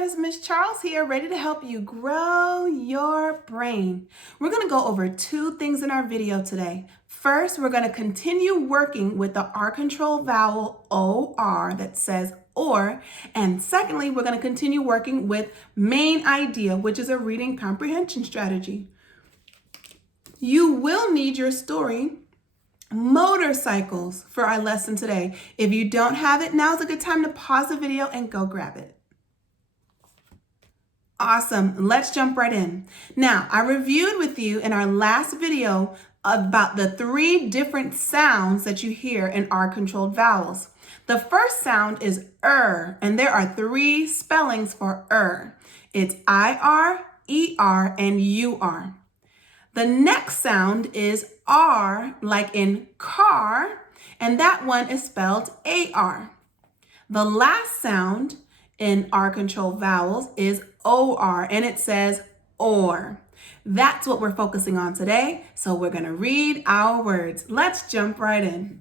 Scholars, Miss Charles here, ready to help you grow your brain. We're going to go over two things in our video today. First, we're going to continue working with the R control vowel OR that says or. And secondly, we're going to continue working with main idea, which is a reading comprehension strategy. You will need your story motorcycles for our lesson today. If you don't have it, now's a good time to pause the video and go grab it. Awesome, let's jump right in. Now, I reviewed with you in our last video about the 3 different sounds that you hear in R-controlled vowels. The first sound is and there are 3 spellings for It's I-R, E-R, and U-R. The next sound is R, like in car, and that one is spelled A-R. The last sound in R-controlled vowels is O-R, and it says or. That's what we're focusing on today, so we're going to read our words. Let's jump right in.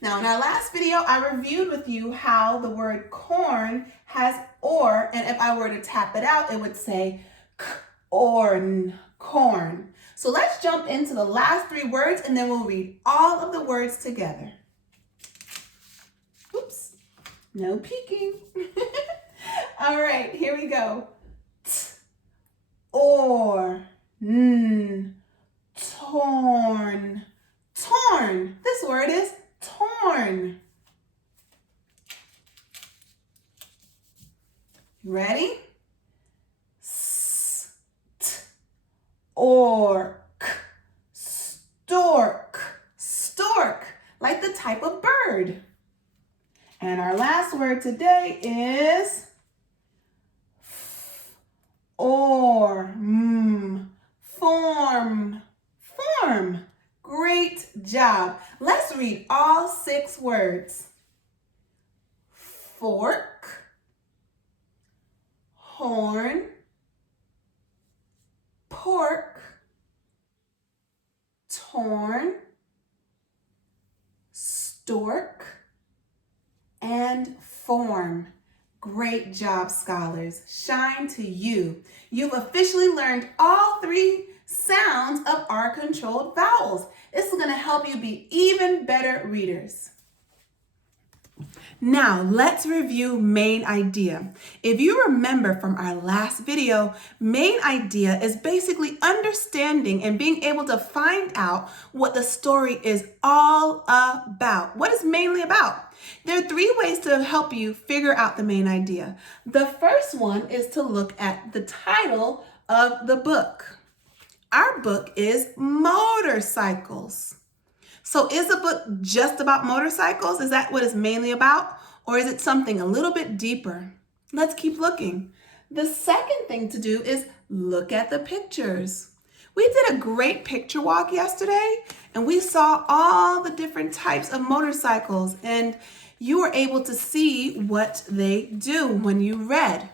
Now, in our last video, I reviewed with you how the word corn has or, and if I were to tap it out, it would say corn. So let's jump into the last 3 words and then we'll read all of the words together. Oops, no peeking. All right, here we go. Torn. This word is torn. Ready? Stork, like the type of bird. And our last word today is form. Great job. Let's read all 6 words. Fork, horn, pork, torn, stork, and form. Great job, scholars. Shine to you. You've officially learned all 3 sounds of R-controlled vowels. This is going to help you be even better readers. Now, let's review main idea. If you remember from our last video, main idea is basically understanding and being able to find out what the story is all about. What it's mainly about. There are 3 ways to help you figure out the main idea. The first one is to look at the title of the book. Our book is Motorcycles. So is the book just about motorcycles? Is that what it's mainly about? Or is it something a little bit deeper? Let's keep looking. The second thing to do is look at the pictures. We did a great picture walk yesterday, and we saw all the different types of motorcycles, and you were able to see what they do when you read.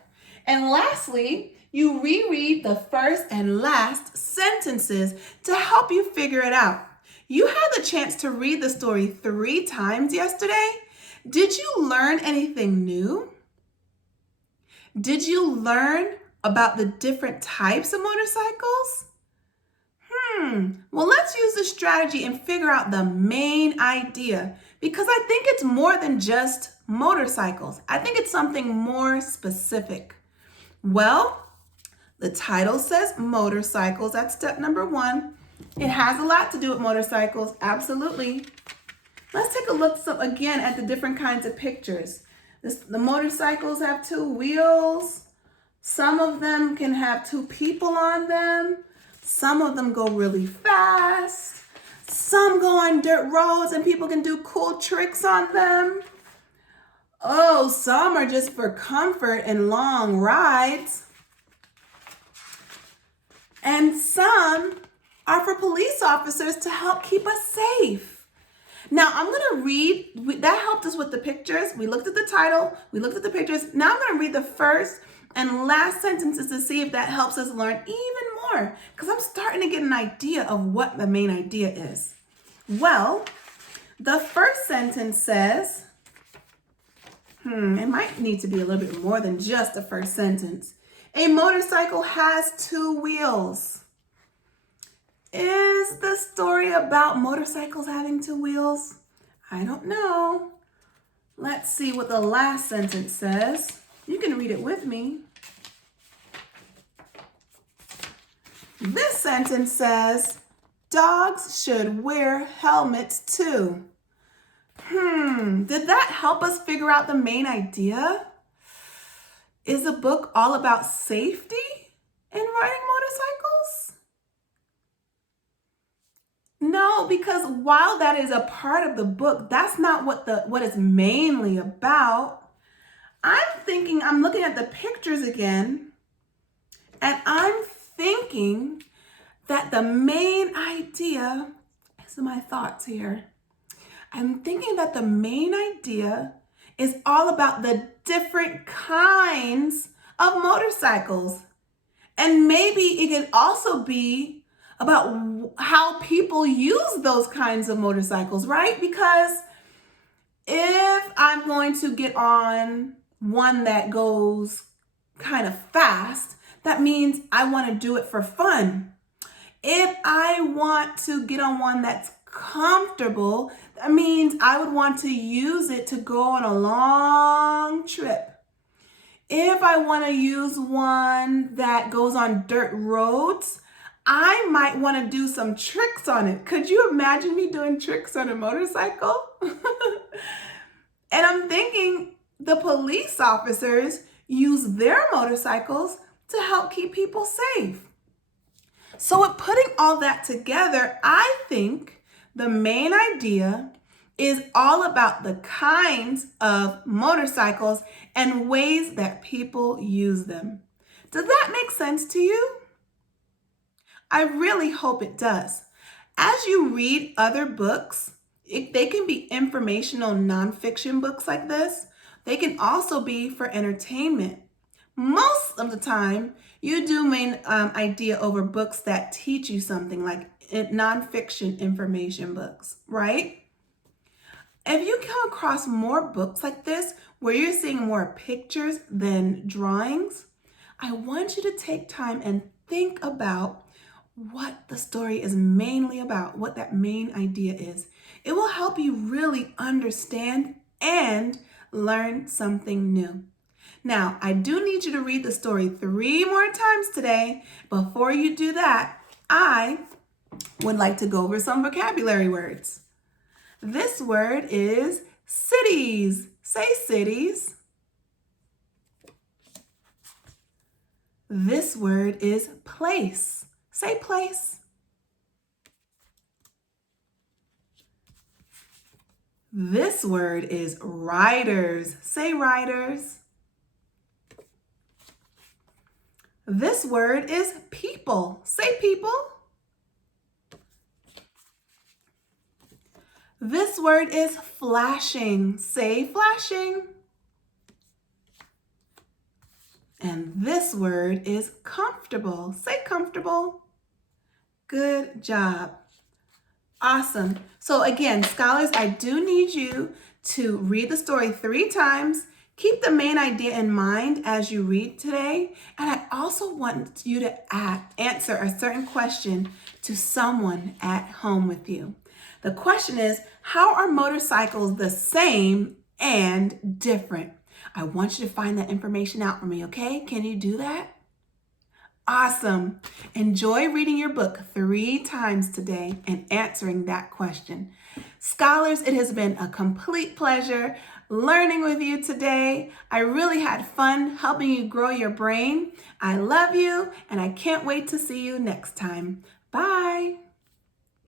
And lastly, you reread the first and last sentences to help you figure it out. You had the chance to read the story 3 times yesterday. Did you learn anything new? Did you learn about the different types of motorcycles? Well, let's use the strategy and figure out the main idea, because I think it's more than just motorcycles. I think it's something more specific. Well, the title says motorcycles. That's step number 1. It has a lot to do with motorcycles, absolutely. Let's take a look again at the different kinds of pictures. The motorcycles have 2 wheels. Some of them can have 2 people on them. Some of them go really fast. Some go on dirt roads and people can do cool tricks on them. Oh, some are just for comfort and long rides. And some are for police officers to help keep us safe. Now I'm going to read, that helped us with the pictures. We looked at the title, we looked at the pictures. Now I'm going to read the first and last sentences to see if that helps us learn even more, because I'm starting to get an idea of what the main idea is. Well, the first sentence says, It might need to be a little bit more than just the first sentence. A motorcycle has two wheels. Is the story about motorcycles having two wheels? I don't know. Let's see what the last sentence says. You can read it with me. This sentence says, dogs should wear helmets too. Did that help us figure out the main idea? Is the book all about safety in riding motorcycles? No, because while that is a part of the book, that's not what it's mainly about. I'm looking at the pictures again, and I'm thinking that the main idea, these are my thoughts here. I'm thinking that the main idea is all about the different kinds of motorcycles. And maybe it can also be about how people use those kinds of motorcycles, right? Because if I'm going to get on one that goes kind of fast, that means I want to do it for fun. If I want to get on one that's comfortable, that means I would want to use it to go on a long trip. If I want to use one that goes on dirt roads, I might want to do some tricks on it. Could you imagine me doing tricks on a motorcycle? And I'm thinking the police officers use their motorcycles to help keep people safe. So with putting all that together, I think the main idea is all about the kinds of motorcycles and ways that people use them. Does that make sense to you? I really hope it does. As you read other books, they can be informational nonfiction books like this. They can also be for entertainment. Most of the time, you do main idea over books that teach you something, like nonfiction information books, right? If you come across more books like this, where you're seeing more pictures than drawings, I want you to take time and think about what the story is mainly about, what that main idea is. It will help you really understand and learn something new. Now, I do need you to read the story 3 more times today. Before you do that, I would like to go over some vocabulary words. This word is cities. Say cities. This word is place. Say place. This word is riders. Say riders. This word is people. Say people. This word is flashing. Say flashing. And this word is comfortable. Say comfortable. Good job. Awesome. So again, scholars, I do need you to read the story 3 times. Keep the main idea in mind as you read today. And I also want you to answer a certain question to someone at home with you. The question is, how are motorcycles the same and different? I want you to find that information out for me, okay? Can you do that? Awesome. Enjoy reading your book 3 times today and answering that question. Scholars, it has been a complete pleasure learning with you today. I really had fun helping you grow your brain. I love you, and I can't wait to see you next time. Bye.